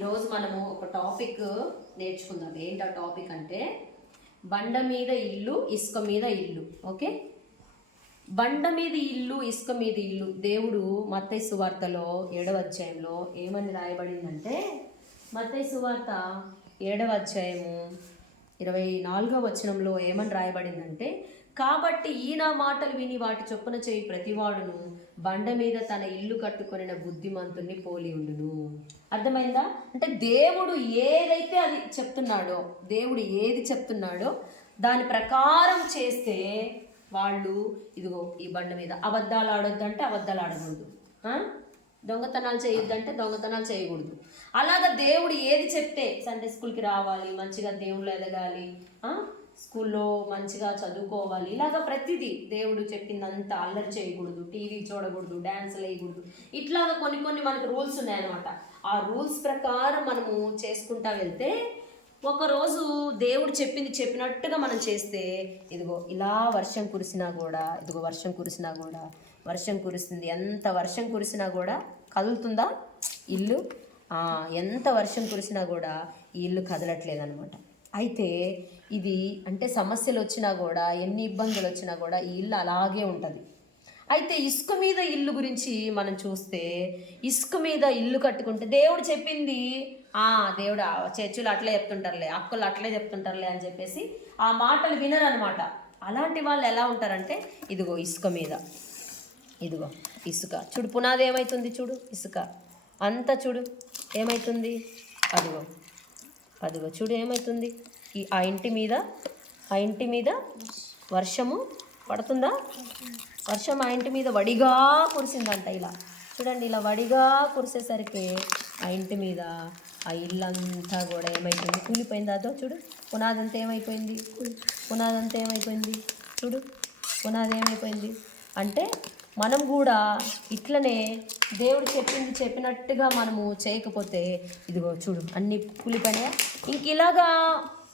ఈరోజు మనము ఒక టాపిక్ నేర్చుకుందాం. ఏంటి ఆ టాపిక్ అంటే బండ మీద ఇల్లు, ఇసుక మీద ఇల్లు. ఓకే, బండ మీద ఇల్లు, ఇసుక మీద ఇల్లు. దేవుడు మత్తయి సువార్తలో 7వ అధ్యాయంలో ఏమని రాయబడిందంటే, మత్తయి సువార్త 7వ అధ్యాయము 24వ వచనంలో ఏమని రాయబడిందంటే, కాబట్టి ఈ నా మాటలు విని వాటి చొప్పున చేయి ప్రతివాడును బండ మీద తన ఇల్లు కట్టుకొనిన బుద్ధిమంతుణ్ణి పోలి ఉండును. అర్థమైందా? అంటే దేవుడు ఏదైతే అది చెప్తున్నాడో, దేవుడు ఏది చెప్తున్నాడో దాని ప్రకారం చేస్తే వాళ్ళు ఇదిగో ఈ బండ మీద అబద్ధాలు ఆడొద్దంటే అబద్ధాలు ఆడకూడదు, దొంగతనాలు చేయొద్దంటే దొంగతనాలు చేయకూడదు. అలాగా దేవుడు ఏది చెప్తే, సండే స్కూల్కి రావాలి, మంచిగా దేవుళ్ళు ఎదగాలి, స్కూల్లో మంచిగా చదువుకోవాలి, ఇలాగా ప్రతిదీ దేవుడు చెప్పిందంతా అల్లరి చేయకూడదు, టీవీ చూడకూడదు, డ్యాన్సులు వేయకూడదు, ఇట్లాగా కొన్ని కొన్ని మనకు రూల్స్ ఉన్నాయన్నమాట. ఆ రూల్స్ ప్రకారం మనము చేసుకుంటా వెళ్తే ఒకరోజు దేవుడు చెప్పింది చెప్పినట్టుగా మనం చేస్తే ఇదిగో ఇలా వర్షం కురిసినా కూడా, ఇదిగో వర్షం కురిసినా కూడా, వర్షం కురుస్తుంది. ఎంత వర్షం కురిసినా కూడా కదులుతుందా ఇల్లు? ఎంత వర్షం కురిసినా కూడా ఈ ఇల్లు కదలట్లేదు అనమాట. అయితే ఇది అంటే సమస్యలు వచ్చినా కూడా, ఎన్ని ఇబ్బందులు వచ్చినా కూడా ఈ ఇల్లు అలాగే ఉంటుంది. అయితే ఇసుక మీద ఇల్లు గురించి మనం చూస్తే, ఇసుక మీద ఇల్లు కట్టుకుంటే దేవుడు చెప్పింది, దేవుడు చర్చిలు అట్లే చెప్తుంటారులే, అక్కలు అట్లే చెప్తుంటారులే అని చెప్పేసి ఆ మాటలు వినరనమాట. అలాంటి వాళ్ళు ఎలా ఉంటారంటే, ఇదిగో ఇసుక మీద, ఇదిగో ఇసుక చూడు, పునాది ఏమవుతుంది చూడు, ఇసుక అంతా చూడు ఏమవుతుంది, అదిగో అదిగో చూడు ఏమవుతుంది. ఆ ఇంటి మీద వర్షము పడుతుందా? వర్షం ఆ ఇంటి మీద వడిగా కురిసిందంట. ఇలా చూడండి, ఇలా వడిగా కురిసేసరికి ఆ ఇంటి మీద ఆ ఇల్లంతా కూడా ఏమైపోయింది, కూలిపోయింది. అదో చూడు, పునాదంతా ఏమైపోయింది, పునాదంతా ఏమైపోయింది చూడు, పునాది ఏమైపోయింది. అంటే మనం కూడా ఇట్లనే దేవుడు చెప్పింది చెప్పినట్టుగా మనము చేయకపోతే ఇదిగో చూడు అన్నీ కూలిపోయినాయా. ఇంక ఇలాగా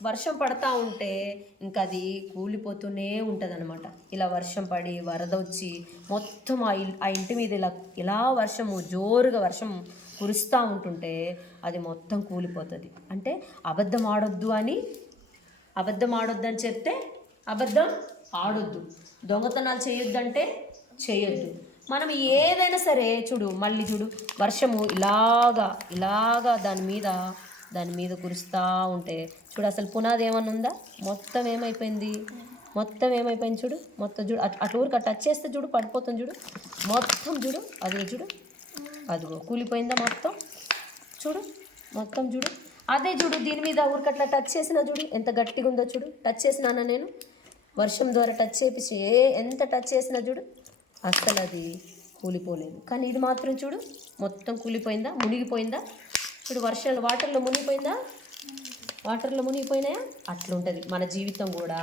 వర్షం పడతా ఉంటే ఇంకా అది కూలిపోతూనే ఉంటుంది అనమాట. ఇలా వర్షం పడి వరద వచ్చి మొత్తం ఆ ఇంటి మీద ఇలా వర్షము జోరుగా వర్షం కురుస్తూ ఉంటుంటే అది మొత్తం కూలిపోతుంది. అంటే అబద్ధం ఆడొద్దు అని చెప్తే అబద్ధం ఆడొద్దు, దొంగతనాలు చేయొద్దంటే చేయొద్దు. మనం ఏదైనా సరే చూడు, మళ్ళీ చూడు వర్షము ఇలాగా దాని మీద కురుస్తూ ఉంటే చూడు, అసలు పునాది ఏమన్నా ఉందా? మొత్తం ఏమైపోయింది చూడు, మొత్తం చూడు అటు ఊరికి టచ్ చేస్తే చూడు పడిపోతుంది చూడు, మొత్తం చూడు, అదిగో కూలిపోయిందా మొత్తం చూడు, మొత్తం చూడు. అదే చూడు, దీని మీద ఊరికి అట్లా టచ్ చేసినా చూడు ఎంత గట్టిగా ఉందో చూడు. టచ్ చేసినానా నేను, వర్షం ద్వారా టచ్ చేపించి ఎంత టచ్ చేసినా చూడు అస్సలు అది కూలిపోలేదు. కానీ ఇది మాత్రం చూడు మొత్తం కూలిపోయిందా, మునిగిపోయిందా చూడు, వాటర్లో మునిగిపోయినాయా? అట్లుంటుంది మన జీవితం కూడా.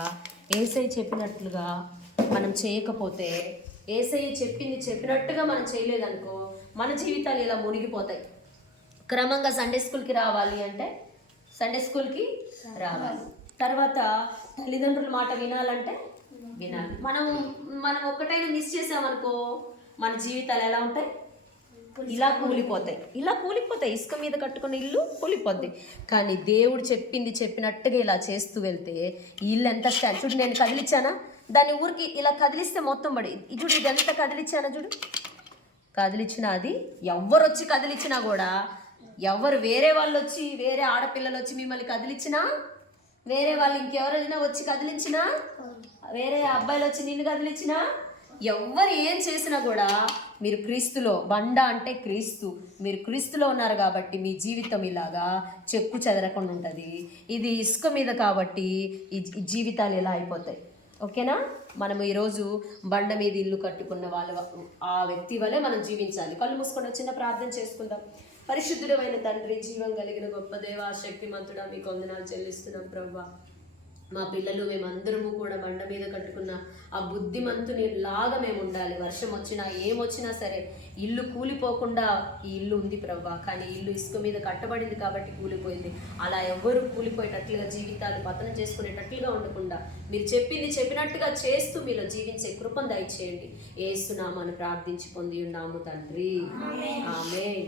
యేసయ్య చెప్పినట్లుగా మనం చేయకపోతే, యేసయ్య చెప్పినట్టుగా మనం చేయలేదనుకో, మన జీవితాలు ఇలా మునిగిపోతాయి. క్రమంగా సండే స్కూల్కి రావాలి అంటే సండే స్కూల్కి రావాలి, తర్వాత తల్లిదండ్రుల మాట వినాలంటే వినాలి. మనం ఒక్కటైనా మిస్ చేసామనుకో మన జీవితాలు ఎలా ఉంటాయి? ఇలా కూలిపోతాయి. ఇసుక మీద కట్టుకున్న ఇల్లు కూలిపోద్ది. కానీ దేవుడు చెప్పినట్టుగా ఇలా చేస్తూ వెళ్తే ఈ ఇల్లు ఎంత స్టాండ్ చూడు. నేను కదిలిచ్చానా దాన్ని, ఊరికి ఇలా కదిలిస్తే మొత్తం పడి చూడు, ఇది ఎంత కదిలిచ్చానా చూడు. కదిలిచ్చినా అది ఎవరు వచ్చి కదిలిచ్చినా కూడా, వేరే వాళ్ళు వచ్చి, వేరే ఆడపిల్లలు వచ్చి మిమ్మల్ని కదిలిచ్చినా, వేరే వాళ్ళు ఇంకెవరైనా వచ్చి కదిలించినా, వేరే అబ్బాయిలు వచ్చి నిన్ను కదిలించినా, ఎవరు ఏం చేసినా కూడా మీరు క్రీస్తులో, బండ అంటే క్రీస్తు, మీరు క్రీస్తులో ఉన్నారు కాబట్టి మీ జీవితం ఇలాగా చెక్కు చెదరకుండా ఉంటుంది. ఇది ఇసుక మీద కాబట్టి ఈ జీవితాలు ఎలా అయిపోతాయి. ఓకేనా? మనం ఈరోజు బండ మీద ఇల్లు కట్టుకున్న ఆ వ్యక్తి వలె మనం జీవించాలి. కళ్ళు మూసుకొని చిన్న ప్రార్థన చేసుకుందాం. పరిశుద్ధుడమైన తండ్రి, జీవం కలిగిన గొప్ప దేవా, శక్తిమంతుడా, మీకు వందనాలు చెల్లిస్తున్నాం ప్రభువా. మా పిల్లలు మేమందరము కూడా బండ మీద కట్టుకున్న ఆ బుద్ధిమంతుని లాగా మేము ఉండాలి. వర్షం వచ్చినా ఏమొచ్చినా సరే ఇల్లు కూలిపోకుండా ఈ ఇల్లు ఉంది ప్రభువా. కానీ ఇల్లు ఇసుక మీద కట్టబడింది కాబట్టి కూలిపోయింది. అలా ఎవరు కూలిపోయేటట్లుగా, జీవితాలు పతనం చేసుకునేటట్లుగా ఉండకుండా మీరు చెప్పినట్టుగా చేస్తూ మీలో జీవించే కృపను దయచేయండి. యేసు నామమున ప్రార్థించి పొంది ఉన్నాము తండ్రి, ఆమేన్.